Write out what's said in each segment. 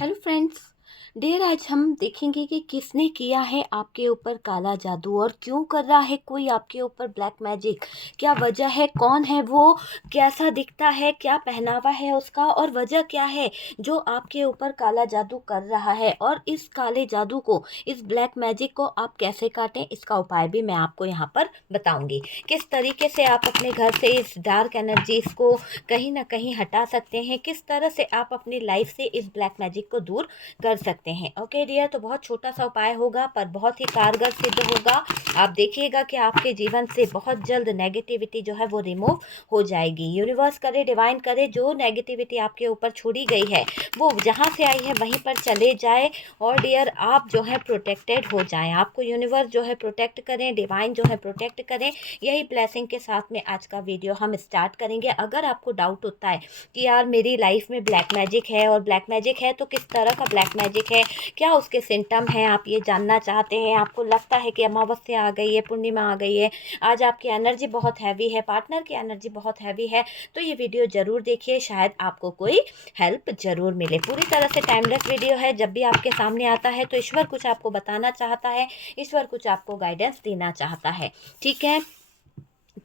Hello friends. Dear, आज हम देखेंगे कि किसने किया है आपके ऊपर काला जादू और क्यों कर रहा है कोई आपके ऊपर ब्लैक मैजिक। क्या वजह है, कौन है वो, कैसा दिखता है, क्या पहनावा है उसका और वजह क्या है जो आपके ऊपर काला जादू कर रहा है। और इस काले जादू को, इस ब्लैक मैजिक को आप कैसे काटें, इसका उपाय भी मैं आपको यहाँ पर बताऊंगी। किस तरीके से आप अपने घर से इस डार्क एनर्जीज को कहीं ना कहीं हटा सकते हैं, किस तरह से आप अपनी लाइफ से इस ब्लैक मैजिक को दूर कर सकते हैं। ओके डियर, तो बहुत छोटा सा उपाय होगा पर बहुत ही कारगर सिद्ध होगा। आप देखिएगा कि आपके जीवन से बहुत जल्द नेगेटिविटी जो है वो रिमूव हो जाएगी। यूनिवर्स करे, डिवाइन करे, जो नेगेटिविटी आपके ऊपर छोड़ी गई है वो जहाँ से आई है वहीं पर चले जाए। और डियर, आप जो है प्रोटेक्टेड हो जाएं, आपको यूनिवर्स जो है प्रोटेक्ट करें, डिवाइन जो है प्रोटेक्ट करें। यही ब्लेसिंग के साथ में आज का वीडियो हम स्टार्ट करेंगे। अगर आपको डाउट होता है कि यार मेरी लाइफ में ब्लैक मैजिक है और ब्लैक मैजिक है तो किस तरह का ब्लैक मैजिक है, क्या उसके सिम्टम हैं, आप ये जानना चाहते हैं, आपको लगता है कि अमावस्या आ गई है, पूर्णिमा आ गई है, आज आपकी एनर्जी बहुत हैवी है, पार्टनर की एनर्जी बहुत हैवी है, तो ये वीडियो ज़रूर देखिए, शायद आपको कोई हेल्प ज़रूर मिले। पूरी तरह से टाइमलेस वीडियो है। जब भी आपके सामने आता है तो ईश्वर कुछ आपको बताना चाहता है, ईश्वर कुछ आपको गाइडेंस देना चाहता है। ठीक है,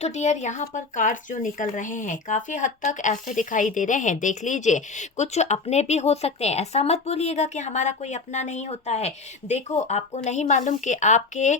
तो डियर, यहाँ पर कार्ड्स जो निकल रहे हैं काफ़ी हद तक ऐसे दिखाई दे रहे हैं, देख लीजिए। कुछ अपने भी हो सकते हैं, ऐसा मत बोलिएगा कि हमारा कोई अपना नहीं होता है। देखो, आपको नहीं मालूम कि आपके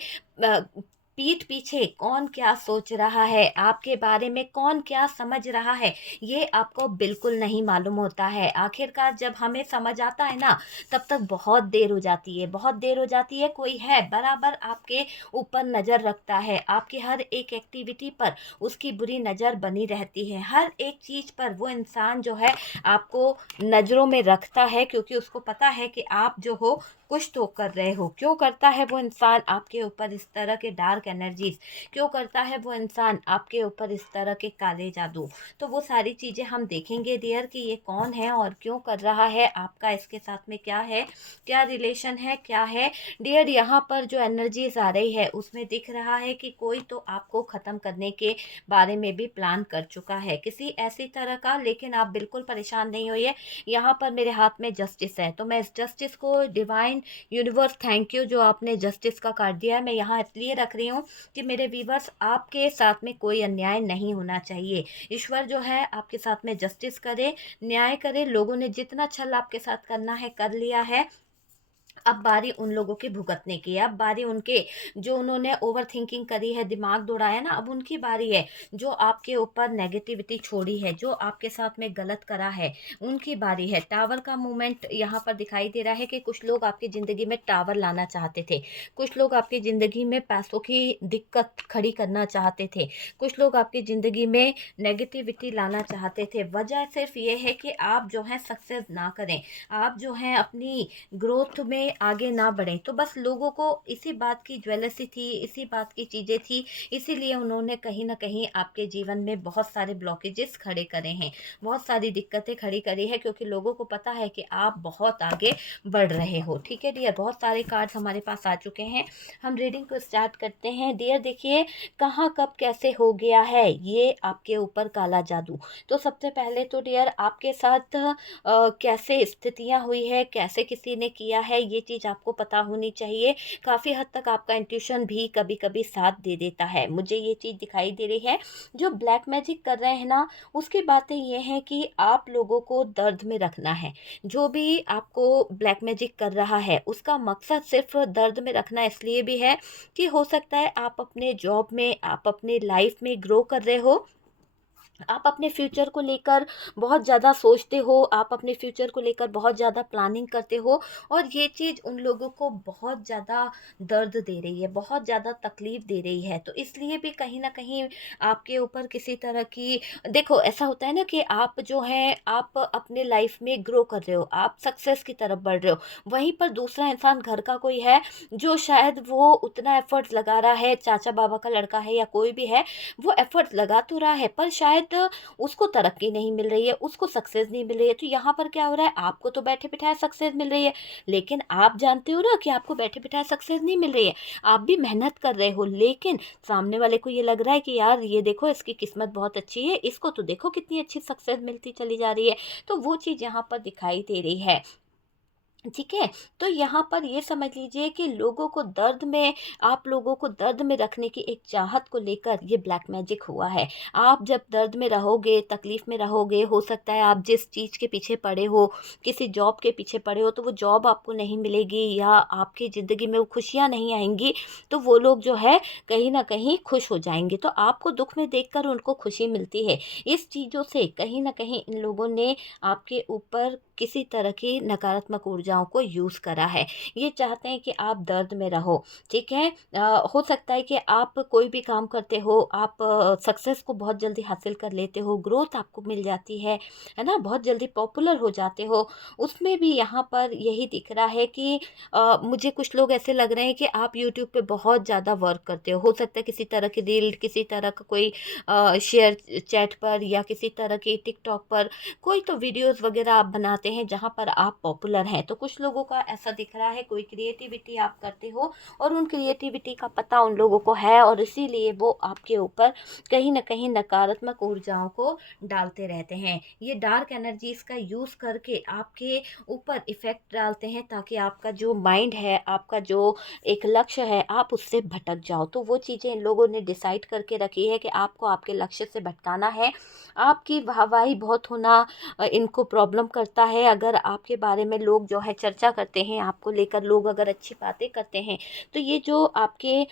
पीठ पीछे कौन क्या सोच रहा है, आपके बारे में कौन क्या समझ रहा है, ये आपको बिल्कुल नहीं मालूम होता है। आखिरकार जब हमें समझ आता है ना, तब तक बहुत देर हो जाती है, बहुत देर हो जाती है। कोई है बराबर आपके ऊपर नज़र रखता है, आपकी हर एक एक्टिविटी पर उसकी बुरी नज़र बनी रहती है, हर एक चीज़ पर वो इंसान जो है आपको नज़रों में रखता है, क्योंकि उसको पता है कि आप जो हो कुछ तो कर रहे हो। क्यों करता है वो इंसान आपके ऊपर इस तरह के डार्क एनर्जीज, क्यों करता है वो इंसान आपके ऊपर इस तरह के काले जादू, तो वो सारी चीज़ें हम देखेंगे डियर कि ये कौन है और क्यों कर रहा है, आपका इसके साथ में क्या है, क्या रिलेशन है, क्या है। डियर, यहाँ पर जो एनर्जीज आ रही है उसमें दिख रहा है कि कोई तो आपको ख़त्म करने के बारे में भी प्लान कर चुका है, किसी ऐसी तरह का। लेकिन आप बिल्कुल परेशान नहीं होइए, यहाँ पर मेरे हाथ में जस्टिस है, तो मैं इस जस्टिस को, डिवाइन यूनिवर्स थैंक यू जो आपने जस्टिस का कार्ड दिया है, मैं यहाँ इसलिए रख रही हूँ कि मेरे व्यूवर्स, आपके साथ में कोई अन्याय नहीं होना चाहिए। ईश्वर जो है आपके साथ में जस्टिस करे, न्याय करे। लोगों ने जितना छल आपके साथ करना है कर लिया है, अब बारी उन लोगों की भुगतने की है, अब बारी उनके जो उन्होंने ओवर थिंकिंग करी है, दिमाग दौड़ाया ना, अब उनकी बारी है। जो आपके ऊपर नेगेटिविटी छोड़ी है, जो आपके साथ में गलत करा है, उनकी बारी है। टावर का मूवमेंट यहाँ पर दिखाई दे रहा है कि कुछ लोग आपकी ज़िंदगी में टावर लाना चाहते थे, कुछ लोग आपकी ज़िंदगी में पैसों की दिक्कत खड़ी करना चाहते थे, कुछ लोग आपकी ज़िंदगी में नेगेटिविटी लाना चाहते थे। वजह सिर्फ ये है कि आप जो है सक्सेस ना करें, आप जो है अपनी ग्रोथ में आगे ना बढ़ें। तो बस लोगों को इसी बात की ज्वेलसी थी, इसी बात की चीज़ें थी, इसीलिए उन्होंने कहीं ना कहीं आपके जीवन में बहुत सारे ब्लॉकेजेस खड़े करे हैं, बहुत सारी दिक्कतें खड़ी करी है, क्योंकि लोगों को पता है कि आप बहुत आगे बढ़ रहे हो। ठीक है डियर, बहुत सारे कार्ड्स हमारे पास आ चुके हैं, हम रीडिंग को स्टार्ट करते हैं। डियर देखिए, कहाँ कब कैसे हो गया है ये आपके ऊपर काला जादू। तो सबसे पहले तो डियर, आपके साथ कैसे स्थितियाँ हुई है, कैसे किसी ने किया है, ये चीज़ आपको पता होनी चाहिए। काफ़ी हद तक आपका इंट्यूशन भी कभी कभी साथ दे देता है, मुझे ये चीज़ दिखाई दे रही है। जो ब्लैक मैजिक कर रहे हैं ना, उसकी बातें ये हैं कि आप लोगों को दर्द में रखना है। जो भी आपको ब्लैक मैजिक कर रहा है उसका मकसद सिर्फ दर्द में रखना इसलिए भी है कि हो सकता है आप अपने जॉब में, आप अपने लाइफ में ग्रो कर रहे हो, आप अपने फ्यूचर को लेकर बहुत ज़्यादा सोचते हो, आप अपने फ्यूचर को लेकर बहुत ज़्यादा प्लानिंग करते हो, और ये चीज़ उन लोगों को बहुत ज़्यादा दर्द दे रही है, बहुत ज़्यादा तकलीफ़ दे रही है। तो इसलिए भी कहीं ना कहीं आपके ऊपर किसी तरह की, देखो ऐसा होता है ना कि आप जो है, आप अपने लाइफ में ग्रो कर रहे हो, आप सक्सेस की तरफ बढ़ रहे हो, वहीं पर दूसरा इंसान घर का कोई है जो शायद वो उतना एफर्ट्स लगा रहा है, चाचा बाबा का लड़का है या कोई भी है, वो एफर्ट्स लगा तो रहा है पर शायद उसको तरक्की नहीं मिल रही है, उसको सक्सेस नहीं मिल रही है। तो यहाँ पर क्या हो रहा है, आपको तो बैठे बिठाए सक्सेस मिल रही है, लेकिन आप जानते हो ना कि आपको बैठे बिठाए सक्सेस नहीं मिल रही है। आप भी मेहनत कर रहे हो, लेकिन सामने वाले को ये लग रहा है कि यार ये देखो इसकी किस्मत बहुत अच्छी है, इसको तो देखो कितनी अच्छी सक्सेस मिलती चली जा रही है। तो वो चीज़ यहाँ पर दिखाई दे रही है। ठीक है? तो यहाँ पर ये समझ लीजिए कि आप लोगों को दर्द में रखने की एक चाहत को लेकर ये ब्लैक मैजिक हुआ है। आप जब दर्द में रहोगे, तकलीफ़ में रहोगे, हो सकता है आप जिस चीज़ के पीछे पड़े हो, किसी जॉब के पीछे पड़े हो, तो वो जॉब आपको नहीं मिलेगी या आपकी ज़िंदगी में वो खुशियाँ नहीं आएँगी, तो वो लोग जो है कहीं न कहीं खुश हो जाएँगे। तो आपको दुःख में देखकर उनको खुशी मिलती है। इस चीज़ों से कहीं न कहीं इन लोगों ने आपके ऊपर किसी तरह की नकारात्मक ऊर्जाओं को यूज़ करा है। ये चाहते हैं कि आप दर्द में रहो, ठीक है? हो सकता है कि आप कोई भी काम करते हो, आप सक्सेस को बहुत जल्दी हासिल कर लेते हो, ग्रोथ आपको मिल जाती है ना? बहुत जल्दी पॉपुलर हो जाते हो। उसमें भी यहाँ पर यही दिख रहा है कि मुझे कुछ लोग ऐसे लग रहे हैं कि आप यूट्यूब पे बहुत ज़्यादा वर्क करते हो। सकता है किसी तरह की रील, किसी तरह का कोई शेयर चैट पर या किसी तरह की टिकटॉक पर कोई तो वीडियोज़ वग़ैरह आप बनाते हैं जहाँ पर आप पॉपुलर हैं। तो कुछ लोगों का ऐसा दिख रहा है, कोई क्रिएटिविटी आप करते हो और उन क्रिएटिविटी का पता उन लोगों को है और इसीलिए वो आपके ऊपर कहीं न कहीं नकारात्मक ऊर्जाओं को डालते रहते हैं। ये डार्क एनर्जीज़ का यूज़ करके आपके ऊपर इफ़ेक्ट डालते हैं ताकि आपका जो माइंड है, आपका जो एक लक्ष्य है, आप उससे भटक जाओ। तो वो चीज़ें इन लोगों ने डिसाइड करके रखी है कि आपको आपके लक्ष्य से भटकाना है। आपकी वाहवाही बहुत होना इनको प्रॉब्लम करता है। अगर आपके बारे में लोग जो है चर्चा करते हैं, आपको लेकर लोग अगर अच्छी बातें करते हैं, तो ये जो आपके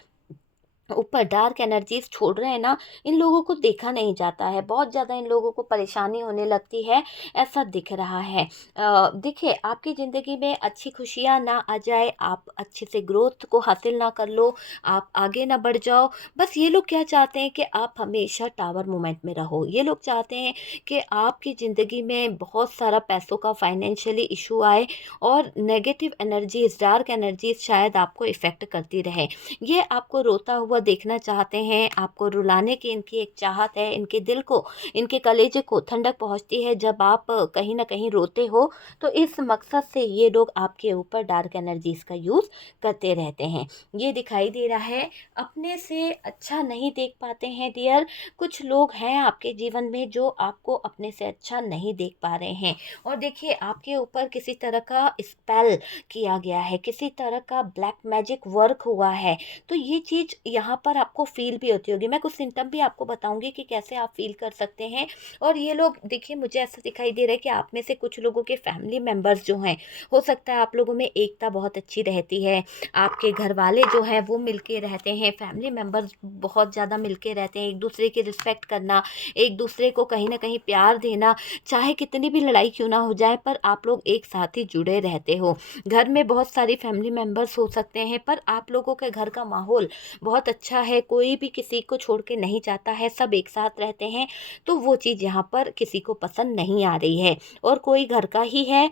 ऊपर डार्क एनर्जीज़ छोड़ रहे हैं ना, इन लोगों को देखा नहीं जाता है। बहुत ज़्यादा इन लोगों को परेशानी होने लगती है, ऐसा दिख रहा है। देखिए आपकी ज़िंदगी में अच्छी खुशियाँ ना आ जाए, आप अच्छे से ग्रोथ को हासिल ना कर लो, आप आगे ना बढ़ जाओ। बस ये लोग क्या चाहते हैं कि आप हमेशा टावर मोमेंट में रहो। ये लोग चाहते हैं कि आपकी ज़िंदगी में बहुत सारा पैसों का फाइनेंशियली इश्यू आए और नेगेटिव एनर्जीज़, डार्क एनर्जीज़ शायद आपको इफ़ेक्ट करती रहे। ये आपको रोता हुआ देखना चाहते हैं, आपको रुलाने की इनकी एक चाहत है, इनके दिल को, इनके कलेजे को ठंडक पहुँचती है जब आप कहीं न कहीं रोते हो, तो इस मकसद से ये लोग आपके ऊपर डार्क एनर्जीज़ का यूज़ करते रहते हैं। ये दिखाई दे रहा है, अपने से अच्छा नहीं देख पाते हैं डियर, कुछ लोग हैं आपके जीवन में जो आपको अपने से अच्छा नहीं देख पा रहे हैं और देखिए आपके ऊपर किसी तरह का स्पेल किया गया है, किसी तरह का ब्लैक मैजिक वर्क हुआ है। तो ये चीज़ यहाँ पर आपको फ़ील भी होती होगी। मैं कुछ सिम्पटम भी आपको बताऊँगी कि कैसे आप फ़ील कर सकते हैं और ये लोग देखिए मुझे ऐसा दिखाई दे रहा है कि आप में से कुछ लोगों के फैमिली मेंबर्स जो हैं, हो सकता है आप लोगों में एकता बहुत अच्छी रहती है। आपके घरवाले जो हैं वो मिलके रहते हैं, फैमिली मेंबर्स बहुत ज़्यादा मिलके रहते हैं, एक-दूसरे की रिस्पेक्ट करना, एक-दूसरे को कहीं न कहीं प्यार देना, चाहे कितनी भी लड़ाई क्यों ना हो जाए पर आप लोग एक साथ ही जुड़े रहते हो। घर में बहुत सारी फैमिली मेंबर्स हो सकते हैं पर आप लोगों के घर का माहौल बहुत अच्छा है, कोई भी किसी को छोड़ के नहीं जाता है, सब एक साथ रहते हैं, तो वो चीज़ यहाँ पर किसी को पसंद नहीं आ रही है और कोई घर का ही है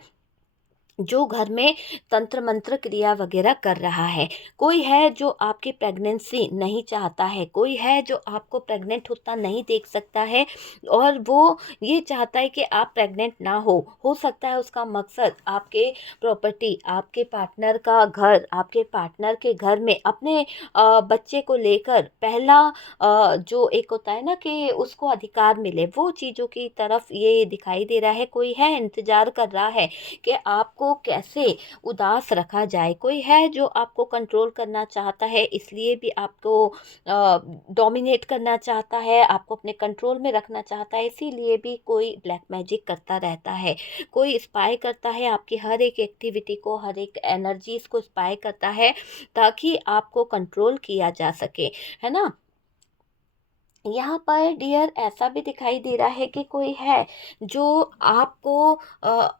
जो घर में तंत्र मंत्र क्रिया वगैरह कर रहा है। कोई है जो आपकी प्रेगनेंसी नहीं चाहता है, कोई है जो आपको प्रेग्नेंट होता नहीं देख सकता है और वो ये चाहता है कि आप प्रेग्नेंट ना हो। हो सकता है उसका मकसद आपके प्रॉपर्टी, आपके पार्टनर का घर, आपके पार्टनर के घर में अपने बच्चे को लेकर पहला जो एक होता है ना कि उसको अधिकार मिले, वो चीज़ों की तरफ ये दिखाई दे रहा है। कोई है इंतज़ार कर रहा है कि आपको कैसे उदास रखा जाए। कोई है जो आपको कंट्रोल करना चाहता है इसलिए भी आपको डोमिनेट करना चाहता है, आपको अपने कंट्रोल में रखना चाहता है इसीलिए भी कोई ब्लैक मैजिक करता रहता है। कोई स्पाई करता है आपकी हर एक एक्टिविटी को, हर एक एनर्जीज़ को स्पाई करता है ताकि आपको कंट्रोल किया जा सके, है ना? यहाँ पर डियर ऐसा भी दिखाई दे रहा है कि कोई है जो आपको अ,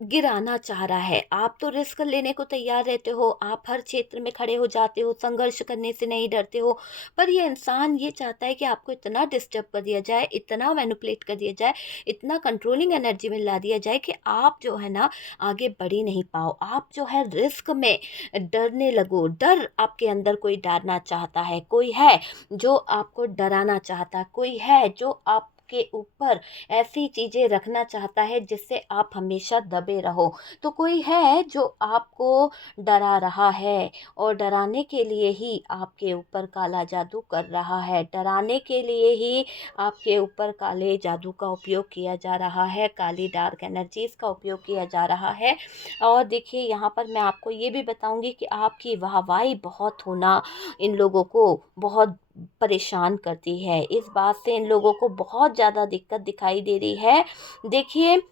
गिराना चाह रहा है। आप तो रिस्क लेने को तैयार रहते हो, आप हर क्षेत्र में खड़े हो जाते हो, संघर्ष करने से नहीं डरते हो, पर ये इंसान ये चाहता है कि आपको इतना डिस्टर्ब कर दिया जाए, इतना मैनिपुलेट कर दिया जाए, इतना कंट्रोलिंग एनर्जी में ला दिया जाए कि आप जो है ना आगे बढ़ ही नहीं पाओ। आप जो है रिस्क में डरने लगो। डर आपके अंदर कोई डालना चाहता है, कोई है जो आपको डराना चाहता है, कोई है जो आपके ऊपर ऐसी चीज़ें रखना चाहता है जिससे आप हमेशा दबे रहो। तो कोई है जो आपको डरा रहा है और डराने के लिए ही आपके ऊपर काला जादू कर रहा है, डराने के लिए ही आपके ऊपर काले जादू का उपयोग किया जा रहा है, काली डार्क एनर्जीज़ का उपयोग किया जा रहा है। और देखिए यहाँ पर मैं आपको ये भी बताऊँगी कि आपकी वाहवाही बहुत होना इन लोगों को बहुत परेशान करती है। इस बात से इन लोगों को बहुत ज़्यादा दिक्कत दिखाई दे रही है। देखिए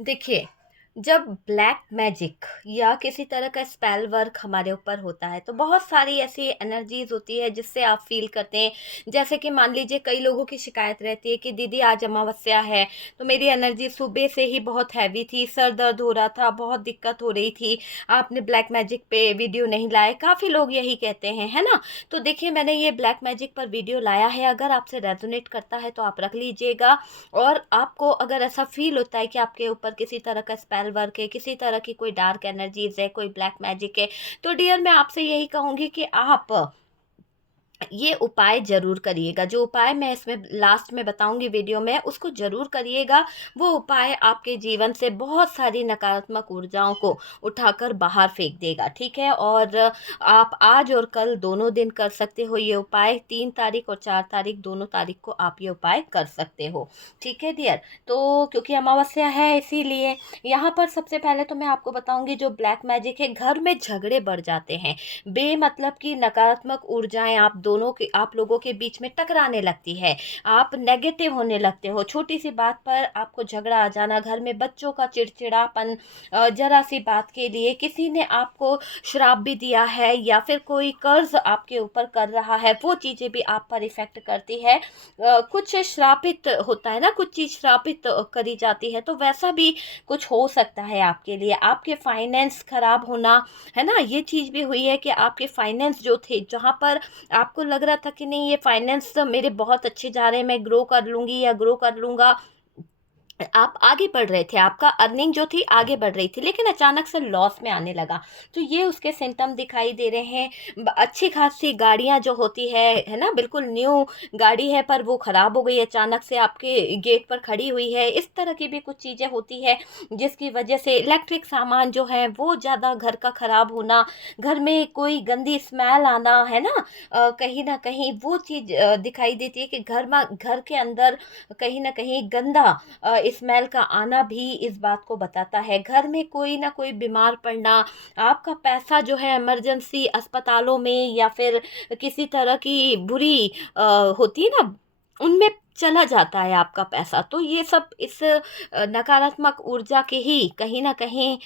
देखिए, जब ब्लैक मैजिक या किसी तरह का स्पेल वर्क हमारे ऊपर होता है तो बहुत सारी ऐसी एनर्जीज होती है जिससे आप फील करते हैं। जैसे कि मान लीजिए कई लोगों की शिकायत रहती है कि दीदी आज अमावस्या है तो मेरी एनर्जी सुबह से ही बहुत हैवी थी, सर दर्द हो रहा था, बहुत दिक्कत हो रही थी, आपने ब्लैक मैजिक पे वीडियो नहीं लाए। काफ़ी लोग यही कहते हैं, है ना। तो देखिए मैंने ये ब्लैक मैजिक पर वीडियो लाया है, अगर आपसे रेजोनेट करता है तो आप रख लीजिएगा। और आपको अगर ऐसा फील होता है कि आपके ऊपर किसी तरह का स्पेल वर्क है, किसी तरह की कोई डार्क एनर्जीज है, कोई ब्लैक मैजिक है, तो डियर मैं आपसे यही कहूँगी कि आप ये उपाय ज़रूर करिएगा। जो उपाय मैं इसमें लास्ट में बताऊँगी वीडियो में, उसको ज़रूर करिएगा। वो उपाय आपके जीवन से बहुत सारी नकारात्मक ऊर्जाओं को उठाकर बाहर फेंक देगा, ठीक है? और आप आज और कल दोनों दिन कर सकते हो ये उपाय, 3 तारीख और 4 तारीख दोनों तारीख को आप ये उपाय कर सकते हो, ठीक है डियर? तो क्योंकि अमावस्या है इसीलिए यहाँ पर सबसे पहले तो मैं आपको बताऊँगी जो ब्लैक मैजिक है, घर में झगड़े बढ़ जाते हैं। बेमतलब की नकारात्मक ऊर्जाएं आप लोगों के बीच में टकराने लगती है, आप नेगेटिव होने लगते हो, छोटी सी बात पर आपको झगड़ा आ जाना, घर में बच्चों का चिड़चिड़ापन, जरा सी बात के लिए किसी ने आपको श्राप भी दिया है या फिर कोई कर्ज आपके ऊपर कर रहा है, वो चीज़ें भी आप पर इफेक्ट करती है। कुछ श्रापित होता है ना, कुछ चीज़ श्रापित करी जाती है, तो वैसा भी कुछ हो सकता है आपके लिए। आपके फाइनेंस खराब होना, है ना, ये चीज़ भी हुई है कि आपके फाइनेंस जो थे, जहाँ पर आपको लग रहा था कि नहीं ये फाइनेंस मेरे बहुत अच्छे जा रहे हैं, मैं ग्रो कर लूँगी या ग्रो कर लूँगा, आप आगे बढ़ रहे थे, आपका अर्निंग जो थी आगे बढ़ रही थी, लेकिन अचानक से लॉस में आने लगा, तो ये उसके सिम्टम दिखाई दे रहे हैं। अच्छी खासी गाड़ियां जो होती है ना, बिल्कुल न्यू गाड़ी है पर वो ख़राब हो गई, अचानक से आपके गेट पर खड़ी हुई है, इस तरह की भी कुछ चीज़ें होती है जिसकी वजह से इलेक्ट्रिक सामान जो है वो ज़्यादा घर का ख़राब होना, घर में कोई गंदी स्मेल आना, है कहीं ना कहीं वो चीज़ दिखाई देती है कि घर के अंदर कहीं ना कहीं गंदा स्मेल का आना भी इस बात को बताता है। घर में कोई ना कोई बीमार पड़ना, आपका पैसा जो है इमरजेंसी अस्पतालों में या फिर किसी तरह की बुरी होती है ना, उनमें चला जाता है आपका पैसा। तो ये सब इस नकारात्मक ऊर्जा के ही कहीं ना कहीं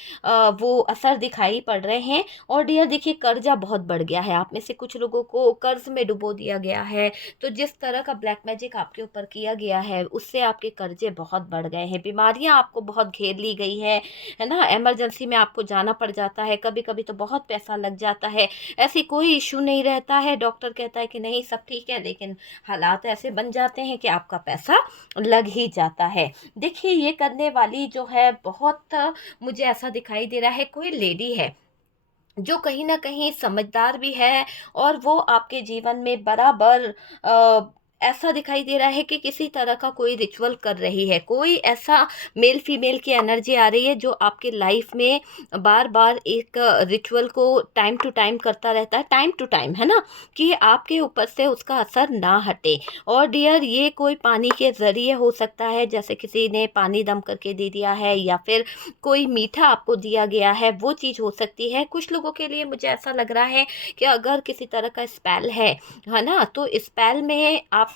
वो असर दिखाई पड़ रहे हैं। और डियर देखिए कर्जा बहुत बढ़ गया है, आप में से कुछ लोगों को कर्ज में डुबो दिया गया है। तो जिस तरह का ब्लैक मैजिक आपके ऊपर किया गया है उससे आपके कर्जे बहुत बढ़ गए हैं, बीमारियां आपको बहुत घेर ली गई है ना, इमरजेंसी में आपको जाना पड़ जाता है, कभी कभी तो बहुत पैसा लग जाता है। ऐसी कोई इशू नहीं रहता है, डॉक्टर कहता है कि नहीं सब ठीक है, लेकिन हालात ऐसे बन जाते हैं कि आपका पैसा लग ही जाता है। देखिए ये करने वाली जो है बहुत मुझे ऐसा दिखाई दे रहा है कोई लेडी है जो कहीं न कहीं समझदार भी है और वो आपके जीवन में बराबर ऐसा दिखाई दे रहा है कि किसी तरह का कोई रिचुअल कर रही है। कोई ऐसा मेल फीमेल की एनर्जी आ रही है जो आपके लाइफ में बार-बार एक रिचुअल को टाइम टू टाइम करता रहता है, टाइम टू टाइम, है ना? कि आपके ऊपर से उसका असर ना हटे। और डियर ये कोई पानी के ज़रिए हो सकता है, जैसे किसी ने पानी दम करके दे दिया है या फिर कोई मीठा आपको दिया गया है, वो चीज़ हो सकती है। कुछ लोगों के लिए मुझे ऐसा लग रहा है कि अगर किसी तरह का स्पेल है ना? तो स्पेल में आपको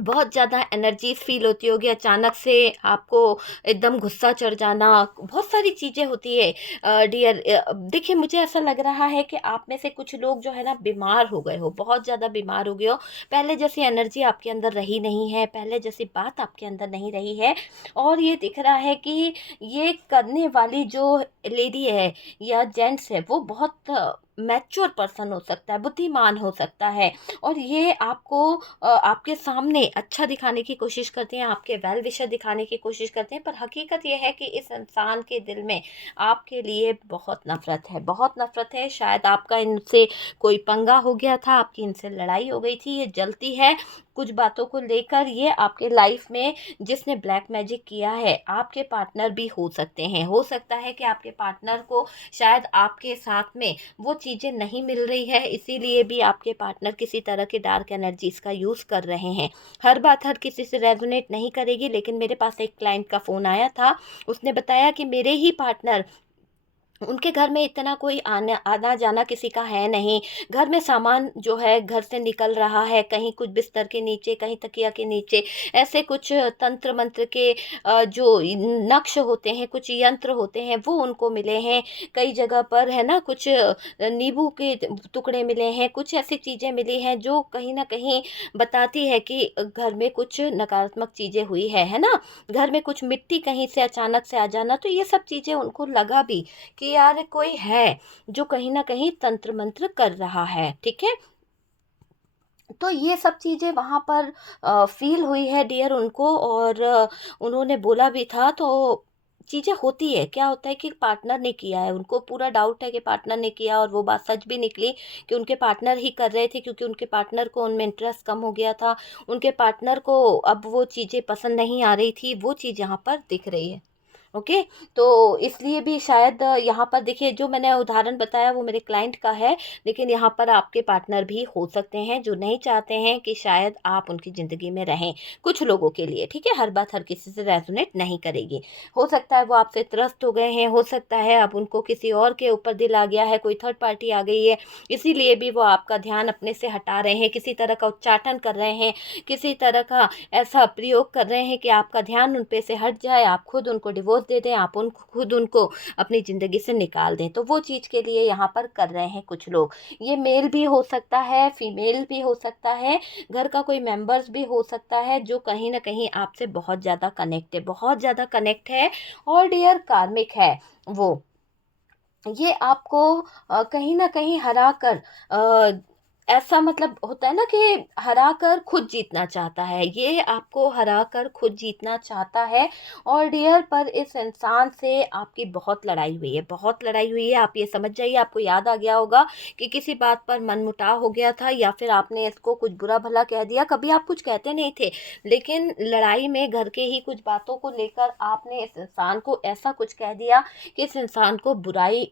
बहुत ज़्यादा एनर्जीज़ फ़ील होती होगी, अचानक से आपको एकदम गुस्सा चढ़ जाना, बहुत सारी चीज़ें होती है डियर। देखिए मुझे ऐसा लग रहा है कि आप में से कुछ लोग जो है ना बीमार हो गए हो, बहुत ज़्यादा बीमार हो गए हो, पहले जैसी एनर्जी आपके अंदर रही नहीं है, पहले जैसी बात आपके अंदर नहीं रही है। और ये दिख रहा है कि ये करने वाली जो लेडी है या जेंट्स है वो बहुत मैच्योर पर्सन हो सकता है, बुद्धिमान हो सकता है, और ये आपको आपके सामने अच्छा दिखाने की कोशिश करते हैं, आपके वेल विशर दिखाने की कोशिश करते हैं, पर हकीकत ये है कि इस इंसान के दिल में आपके लिए बहुत नफ़रत है, बहुत नफ़रत है। शायद आपका इनसे कोई पंगा हो गया था, आपकी इनसे लड़ाई हो गई थी, ये जलती है कुछ बातों को लेकर। ये आपके लाइफ में जिसने ब्लैक मैजिक किया है, आपके पार्टनर भी हो सकते हैं। हो सकता है कि आपके पार्टनर को शायद आपके साथ में वो चीज़ें नहीं मिल रही है, इसीलिए भी आपके पार्टनर किसी तरह के डार्क एनर्जीज़ का यूज़ कर रहे हैं। हर बात हर किसी से रेजोनेट नहीं करेगी, लेकिन मेरे पास एक क्लाइंट का फ़ोन आया था, उसने बताया कि मेरे ही पार्टनर, उनके घर में इतना कोई आना आना जाना किसी का है नहीं। घर में सामान जो है घर से निकल रहा है, कहीं कुछ बिस्तर के नीचे, कहीं तकिया के नीचे, ऐसे कुछ तंत्र मंत्र के जो नक्श होते हैं, कुछ यंत्र होते हैं, वो उनको मिले हैं। कई जगह पर है ना, कुछ नींबू के टुकड़े मिले हैं, कुछ ऐसी चीज़ें मिली हैं जो कहीं न कहीं बताती है कि घर में कुछ नकारात्मक चीज़ें हुई है ना? घर में कुछ मिट्टी कहीं से अचानक से आ जाना, तो ये सब चीज़ें उनको लगा भी कि यार कोई है जो कहीं न कहीं तंत्र मंत्र कर रहा है, ठीक है? तो ये सब चीज़ें वहाँ पर फ़ील हुई है डियर उनको, और उन्होंने बोला भी था। तो चीज़ें होती है, क्या होता है कि पार्टनर ने किया है, उनको पूरा डाउट है कि पार्टनर ने किया, और वो बात सच भी निकली कि उनके पार्टनर ही कर रहे थे, क्योंकि उनके पार्टनर को उनमें इंटरेस्ट कम हो गया था। उनके पार्टनर को अब वो चीज़ें पसंद नहीं आ रही थी, वो चीज़ यहाँ पर दिख रही है। ओके, तो इसलिए भी शायद यहाँ पर देखिए, जो मैंने उदाहरण बताया वो मेरे क्लाइंट का है, लेकिन यहाँ पर आपके पार्टनर भी हो सकते हैं जो नहीं चाहते हैं कि शायद आप उनकी ज़िंदगी में रहें, कुछ लोगों के लिए, ठीक है? हर बात हर किसी से रेजोनेट नहीं करेगी। हो सकता है वो आपसे त्रस्त हो गए हैं, हो सकता है अब उनको किसी और के ऊपर दिल आ गया है, कोई थर्ड पार्टी आ गई है, इसीलिए भी वो आपका ध्यान अपने से हटा रहे हैं, किसी तरह का उच्चाटन कर रहे हैं, किसी तरह का ऐसा प्रयोग कर रहे हैं कि आपका ध्यान उन पे से हट जाए, आप खुद उनको डिवोर्स दे दें, आप खुद उनको अपनी ज़िंदगी से निकाल दें। तो वो चीज़ के लिए यहाँ पर कर रहे हैं कुछ लोग। ये मेल भी हो सकता है, फीमेल भी हो सकता है, घर का कोई मेंबर्स भी हो सकता है जो कहीं न कहीं आपसे बहुत ज़्यादा कनेक्ट है, बहुत ज़्यादा कनेक्ट है, और डियर कार्मिक है वो। ये आपको कहीं न कहीं हरा कर ऐसा मतलब होता है ना कि हरा कर खुद जीतना चाहता है, ये आपको हरा कर खुद जीतना चाहता है। और डियर, पर इस इंसान से आपकी बहुत लड़ाई हुई है, बहुत लड़ाई हुई है। आप ये समझ जाइए, आपको याद आ गया होगा कि किसी बात पर मनमुटाव हो गया था, या फिर आपने इसको कुछ बुरा-भला कह दिया। कभी आप कुछ कहते नहीं थे, लेकिन लड़ाई में घर के ही कुछ बातों को लेकर आपने इस इंसान को ऐसा कुछ कह दिया कि इस इंसान को बुराई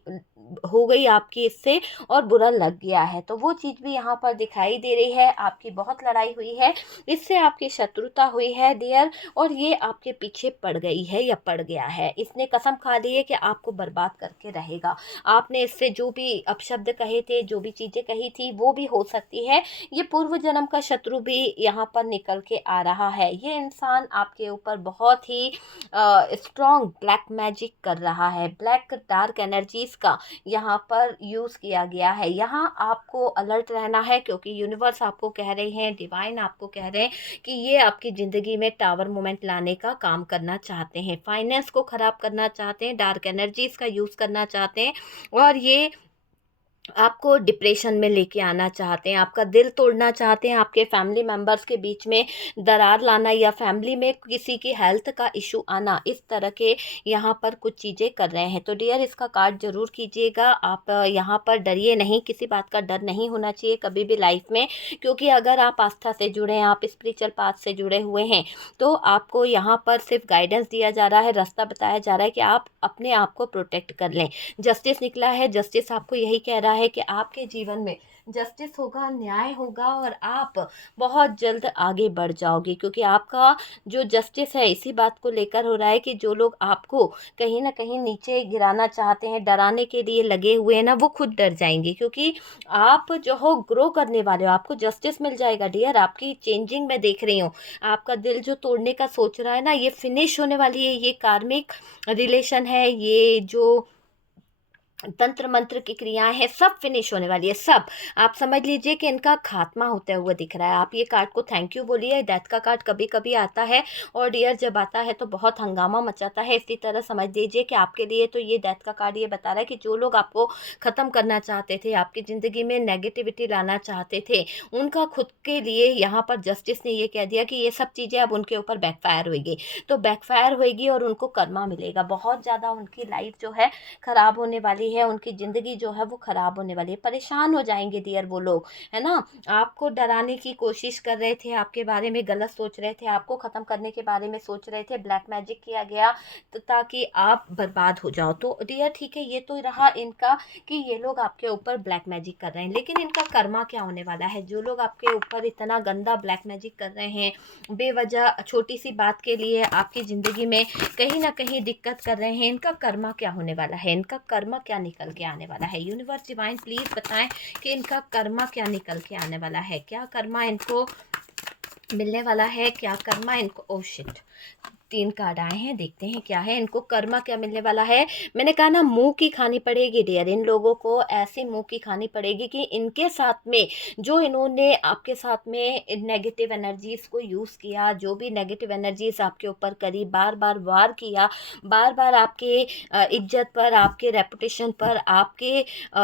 हो गई आपकी इससे, और बुरा लग गया है। तो वो चीज़ भी यहाँ पर दिखाई दे रही है, आपकी बहुत लड़ाई हुई है, इससे आपकी शत्रुता हुई है डियर, और ये आपके पीछे पड़ गई है या पड़ गया है। इसने कसम खा ली है कि आपको बर्बाद करके रहेगा। आपने इससे जो भी अपशब्द कहे थे, जो भी चीज़ें कही थी, वो भी हो सकती है। ये पूर्व जन्म का शत्रु भी यहाँ पर निकल के आ रहा है। ये इंसान आपके ऊपर बहुत ही स्ट्रॉन्ग ब्लैक मैजिक कर रहा है, ब्लैक डार्क एनर्जीज़ का यहाँ पर यूज़ किया गया है। यहाँ आपको अलर्ट रहना है, क्योंकि यूनिवर्स आपको कह रहे हैं, डिवाइन आपको कह रहे हैं कि ये आपकी ज़िंदगी में टावर मोमेंट लाने का काम करना चाहते हैं, फाइनेंस को ख़राब करना चाहते हैं, डार्क एनर्जीज़ का यूज़ करना चाहते हैं, और ये आपको डिप्रेशन में लेके आना चाहते हैं, आपका दिल तोड़ना चाहते हैं, आपके फैमिली मेंबर्स के बीच में दरार लाना, या फैमिली में किसी की हेल्थ का इशू आना, इस तरह के यहाँ पर कुछ चीज़ें कर रहे हैं। तो डियर, इसका कार्ड ज़रूर कीजिएगा। आप यहाँ पर डरिए नहीं, किसी बात का डर नहीं होना चाहिए कभी भी लाइफ में, क्योंकि अगर आप आस्था से जुड़े हैं, आप स्पिरिचुअल पाथ से जुड़े हुए हैं, तो आपको यहाँ पर सिर्फ गाइडेंस दिया जा रहा है, रास्ता बताया जा रहा है कि आप अपने आप को प्रोटेक्ट कर लें। जस्टिस निकला है, जस्टिस आपको यही कह रहा है कि आपके जीवन में जस्टिस होगा, न्याय होगा, और आप बहुत जल्द आगे बढ़ जाओगे, क्योंकि आपका जो जस्टिस है इसी बात को लेकर हो रहा है कि जो लोग आपको कहीं ना कहीं नीचे गिराना चाहते हैं, डराने के लिए लगे हुए हैं ना, वो खुद डर जाएंगे, क्योंकि आप जो हो ग्रो करने वाले हो, आपको जस्टिस मिल जाएगा डियर। आपकी चेंजिंग मैं देख रही हूँ, आपका दिल जो तोड़ने का सोच रहा है ना, ये फिनिश होने वाली है। ये कार्मिक रिलेशन है, ये जो तंत्र मंत्र की क्रियाएं हैं, सब फिनिश होने वाली है, सब। आप समझ लीजिए कि इनका खात्मा होता हुआ दिख रहा है। आप ये कार्ड को थैंक यू बोलिए। डेथ का कार्ड कभी कभी आता है और डियर जब आता है तो बहुत हंगामा मचाता है। इसी तरह समझ लीजिए कि आपके लिए तो ये डेथ का कार्ड ये बता रहा है कि जो लोग आपको ख़त्म करना चाहते थे, आपकी ज़िंदगी में नेगेटिविटी लाना चाहते थे, उनका खुद के लिए यहाँ पर जस्टिस ने ये कह दिया कि ये सब चीज़ें अब उनके ऊपर बैकफायर होगी। तो बैकफायर होगी और उनको कर्मा मिलेगा। बहुत ज़्यादा उनकी लाइफ जो है खराब होने वाली है, उनकी ज़िंदगी जो है वो खराब होने वाली है, परेशान हो जाएंगे डियर वो लोग, है ना। आपको डराने की कोशिश कर रहे थे, आपके बारे में गलत सोच रहे थे, आपको ख़त्म करने के बारे में सोच रहे थे, ब्लैक मैजिक किया गया ताकि आप बर्बाद हो जाओ। तो डियर ठीक है, ये तो रहा इनका कि ये लोग आपके ऊपर ब्लैक मैजिक कर रहे हैं, लेकिन इनका कर्मा क्या होने वाला है। जो लोग आपके ऊपर इतना गंदा ब्लैक मैजिक कर रहे हैं, बेवजह छोटी सी बात के लिए आपकी ज़िंदगी में कहीं ना कहीं दिक्कत कर रहे हैं, इनका कर्मा क्या होने वाला है, इनका कर्मा क्या निकल के आने वाला है। यूनिवर्स डिवाइन प्लीज बताएं कि इनका कर्मा क्या निकल के आने वाला है, क्या कर्मा इनको मिलने वाला है, क्या कर्मा इनको। ओ शिट, 3 कार्ड आए हैं, देखते हैं क्या है, इनको कर्मा क्या मिलने वाला है। मैंने कहा ना, मुंह की खानी पड़ेगी डियर। इन लोगों को ऐसी मुंह की खानी पड़ेगी कि इनके साथ में जो इन्होंने आपके साथ में नेगेटिव एनर्जीज को यूज़ किया, जो भी नेगेटिव एनर्जीज आपके ऊपर करी, बार बार वार किया, बार बार आपके इज्जत पर, आपके रेपुटेशन पर, आपके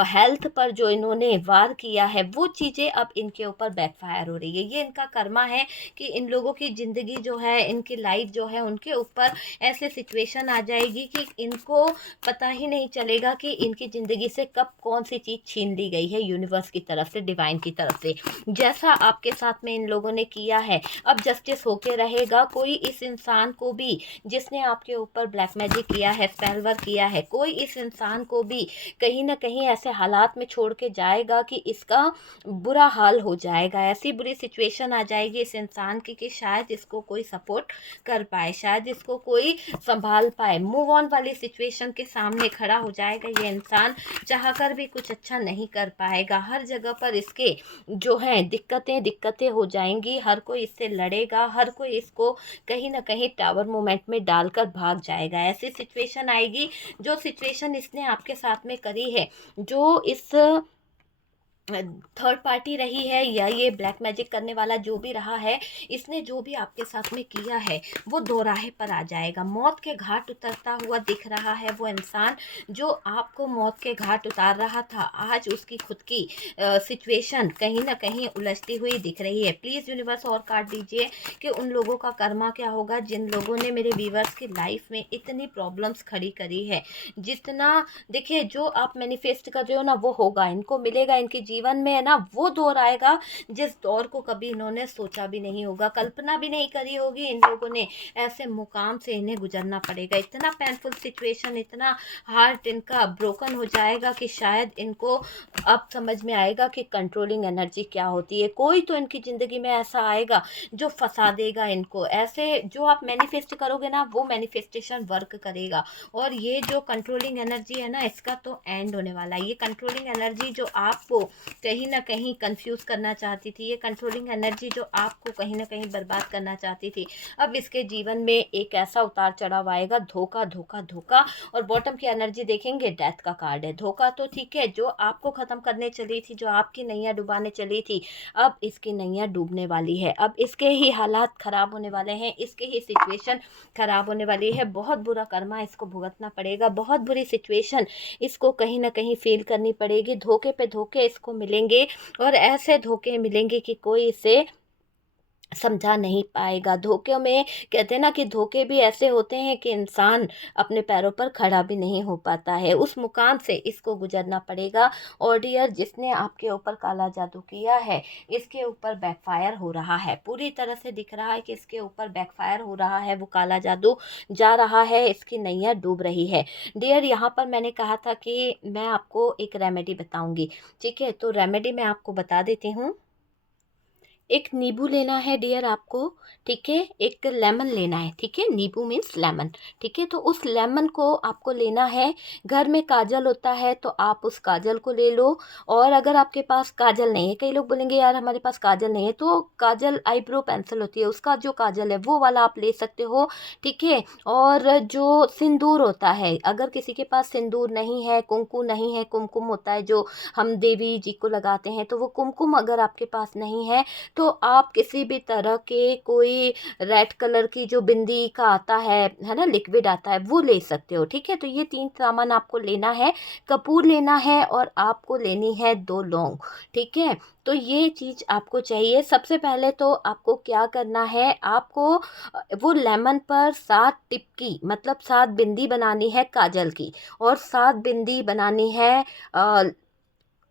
हेल्थ पर जो इन्होंने वार किया है, वो चीज़ें अब इनके ऊपर बैकफायर हो रही है। ये इनका कर्मा है कि इन लोगों की ज़िंदगी जो है, इनकी लाइफ जो है, उनके ऊपर ऐसे सिचुएशन आ जाएगी कि इनको पता ही नहीं चलेगा कि इनकी ज़िंदगी से कब कौन सी चीज़ छीन ली गई है यूनिवर्स की तरफ से, डिवाइन की तरफ से। जैसा आपके साथ में इन लोगों ने किया है, अब जस्टिस होके रहेगा। कोई इस इंसान को भी जिसने आपके ऊपर ब्लैक मैजिक किया है, स्पेल वर्क किया है, कोई इस इंसान को भी कहीं ना कहीं ऐसे हालात में छोड़ के जाएगा कि इसका बुरा हाल हो जाएगा। ऐसी बुरी सिचुएशन आ जाएगी इस इंसान की कि शायद इसको कोई सपोर्ट कर पाए, शायद इसको कोई संभाल पाए। मूव ऑन वाली सिचुएशन के सामने खड़ा हो जाएगा ये इंसान, चाहकर भी कुछ अच्छा नहीं कर पाएगा। हर जगह पर इसके जो है दिक्कतें हो जाएंगी, हर कोई इससे लड़ेगा, हर कोई इसको कहीं ना कहीं टावर मोमेंट में डालकर भाग जाएगा। ऐसी सिचुएशन आएगी, जो सिचुएशन इसने आपके साथ में करी है, जो इस थर्ड पार्टी रही है या ये ब्लैक मैजिक करने वाला जो भी रहा है, इसने जो भी आपके साथ में किया है वो दोराहे पर आ जाएगा। मौत के घाट उतरता हुआ दिख रहा है वो इंसान जो आपको मौत के घाट उतार रहा था, आज उसकी खुद की सिचुएशन कहीं ना कहीं उलझती हुई दिख रही है। प्लीज़ यूनिवर्स और कार्ड दीजिए कि उन लोगों का कर्मा क्या होगा जिन लोगों ने मेरे व्यूवर्स की लाइफ में इतनी प्रॉब्लम्स खड़ी करी है। जितना देखिए, जो आप मैनिफेस्ट कर रहे हो ना वो होगा, इनको मिलेगा, इनके जीवन में है ना वो दौर आएगा जिस दौर को कभी इन्होंने सोचा भी नहीं होगा, कल्पना भी नहीं करी होगी। इन लोगों ने ऐसे मुकाम से इन्हें गुजरना पड़ेगा, इतना पेनफुल सिचुएशन, इतना हार्ट इनका ब्रोकन हो जाएगा कि शायद इनको अब समझ में आएगा कि कंट्रोलिंग एनर्जी क्या होती है। कोई तो इनकी ज़िंदगी में ऐसा आएगा जो फंसा देगा इनको। ऐसे जो आप मैनिफेस्ट करोगे ना वो मैनिफेस्टेशन वर्क करेगा। और ये जो कंट्रोलिंग एनर्जी है ना, इसका तो एंड होने वाला है। ये कंट्रोलिंग एनर्जी जो आपको कहीं ना कहीं कंफ्यूज करना चाहती थी, ये कंट्रोलिंग एनर्जी जो आपको कहीं ना कहीं बर्बाद करना चाहती थी, अब इसके जीवन में एक ऐसा उतार चढ़ाव आएगा, धोखा धोखा धोखा। और बॉटम की एनर्जी देखेंगे, डेथ का कार्ड है। धोखा तो ठीक है, जो आपको ख़त्म करने चली थी, जो आपकी नैया डुबाने चली थी, अब इसकी नैया डूबने वाली है। अब इसके ही हालात ख़राब होने वाले हैं, इसके ही सिचुएशन ख़राब होने वाली है। बहुत बुरा कर्मा इसको भुगतना पड़ेगा, बहुत बुरी सिचुएशन इसको कहीं ना कहीं फील करनी पड़ेगी। धोखे पे धोखे इसको मिलेंगे और ऐसे धोखे मिलेंगे कि कोई इसे समझा नहीं पाएगा। धोखे में कहते हैं ना कि धोखे भी ऐसे होते हैं कि इंसान अपने पैरों पर खड़ा भी नहीं हो पाता है, उस मुकाम से इसको गुजरना पड़ेगा। और डियर, जिसने आपके ऊपर काला जादू किया है, इसके ऊपर बैकफायर हो रहा है। पूरी तरह से दिख रहा है कि इसके ऊपर बैकफायर हो रहा है, वो काला जादू जा रहा है, इसकी नैया डूब रही है। डियर, यहाँ पर मैंने कहा था कि मैं आपको एक रेमेडी बताऊंगी, ठीक है। तो रेमेडी मैं आपको बता देती हूँ एक नींबू लेना है डियर आपको, ठीक है। एक लेमन लेना है, ठीक है। नींबू मीन्स लेमन, ठीक है। तो उस लेमन को आपको लेना है। घर में काजल होता है तो आप उस काजल को ले लो। और अगर आपके पास काजल नहीं है, कई लोग बोलेंगे यार हमारे पास काजल नहीं है, तो काजल आईब्रो पेंसिल होती है, उसका जो काजल है वो वाला आप ले सकते हो, ठीक है। और जो सिंदूर होता है, अगर किसी के पास सिंदूर नहीं है, कुमकुम नहीं है, कुमकुम होता है जो हम देवी जी को लगाते हैं, तो वो कुमकुम अगर आपके पास नहीं है तो आप किसी भी तरह के कोई रेड कलर की जो बिंदी का आता है ना, लिक्विड आता है, वो ले सकते हो, ठीक है। तो ये 3 सामान आपको लेना है। कपूर लेना है और आपको लेनी है 2 लौंग, ठीक है। तो ये चीज़ आपको चाहिए। सबसे पहले तो आपको क्या करना है, आपको वो लेमन पर 7 टिपकी मतलब 7 बिंदी बनानी है काजल की, और 7 बिंदी बनानी है अ,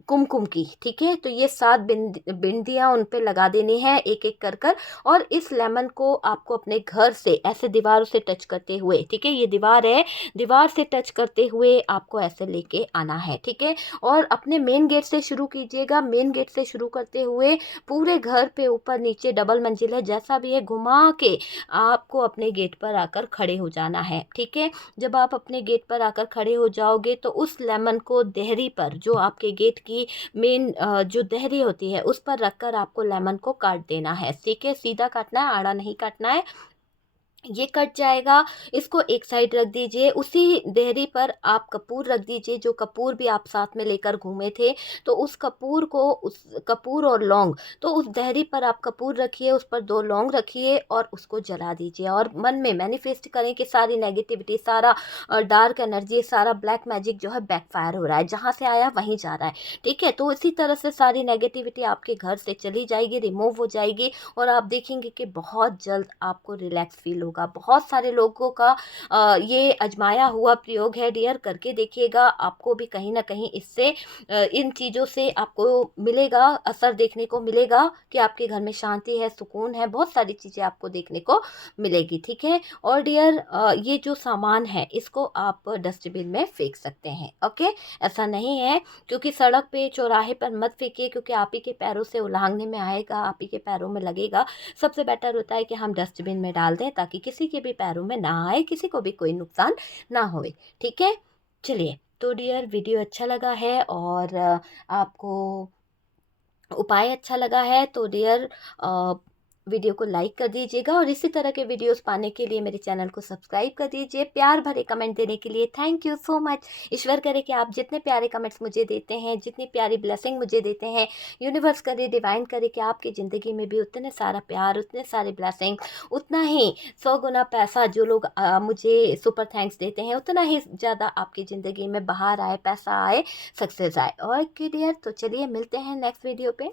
कुमकुम की, ठीक है। तो ये 7 बिंदियाँ उन पे लगा देनी है एक एक कर कर। और इस लेमन को आपको अपने घर से ऐसे दीवार से टच करते हुए, ठीक है, ये दीवार है, दीवार से टच करते हुए आपको ऐसे लेके आना है, ठीक है। और अपने मेन गेट से शुरू कीजिएगा। मेन गेट से शुरू करते हुए पूरे घर पे ऊपर नीचे डबल मंजिल है जैसा भी है, घुमा के आपको अपने गेट पर आकर खड़े हो जाना है, ठीक है। जब आप अपने गेट पर आकर खड़े हो जाओगे तो उस लेमन को देहरी पर, जो आपके गेट की मेन जो देहरी होती है, उस पर रखकर आपको लेमन को काट देना है, ठीक है। सीधा काटना है, आड़ा नहीं काटना है। ये कट जाएगा, इसको एक साइड रख दीजिए। उसी देहरी पर आप कपूर रख दीजिए, जो कपूर भी आप साथ में लेकर घूमे थे। तो उस कपूर को, उस कपूर और लौंग, तो उस देहरी पर आप कपूर रखिए, उस पर 2 लौंग रखिए और उसको जला दीजिए। और मन में मैनिफेस्ट करें कि सारी नेगेटिविटी, सारा डार्क एनर्जी, सारा ब्लैक मैजिक जो है बैकफायर हो रहा है, जहाँ से आया वहीं जा रहा है, ठीक है। तो इसी तरह से सारी नेगेटिविटी आपके घर से चली जाएगी, रिमूव हो जाएगी, और आप देखेंगे कि बहुत जल्द आपको रिलैक्स फील होगा। बहुत सारे लोगों का ये आजमाया हुआ प्रयोग है डियर, करके देखिएगा। आपको भी कहीं ना कहीं इससे इन चीज़ों से आपको मिलेगा, असर देखने को मिलेगा कि आपके घर में शांति है, सुकून है, बहुत सारी चीज़ें आपको देखने को मिलेगी, ठीक है। और डियर ये जो सामान है इसको आप डस्टबिन में फेंक सकते हैं, ओके। ऐसा नहीं है, क्योंकि सड़क पे चौराहे पर मत फेंकिए, क्योंकि आप ही के पैरों से उलांघने में आएगा, आप ही के पैरों में लगेगा। सबसे बेटर होता है कि हम डस्टबिन में डाल दें, ताकि किसी के भी पैरों में ना आए, किसी को भी कोई नुकसान ना होए, ठीक है। चलिए, तो डियर वीडियो अच्छा लगा है और आपको उपाय अच्छा लगा है तो डियर वीडियो को लाइक कर दीजिएगा, और इसी तरह के वीडियोस पाने के लिए मेरे चैनल को सब्सक्राइब कर दीजिए। प्यार भरे कमेंट देने के लिए थैंक यू सो मच। ईश्वर करे कि आप जितने प्यारे कमेंट्स मुझे देते हैं, जितनी प्यारी ब्लेसिंग मुझे देते हैं, यूनिवर्स करे, डिवाइन करे कि आपकी ज़िंदगी में भी उतने सारा प्यार, उतने सारे ब्लेसिंग, उतना ही 100 गुना पैसा जो लोग मुझे सुपर थैंक्स देते हैं, उतना ही ज़्यादा आपकी ज़िंदगी में बाहर आए, पैसा आए, सक्सेस आए। और डियर, तो चलिए मिलते हैं नेक्स्ट वीडियो पे।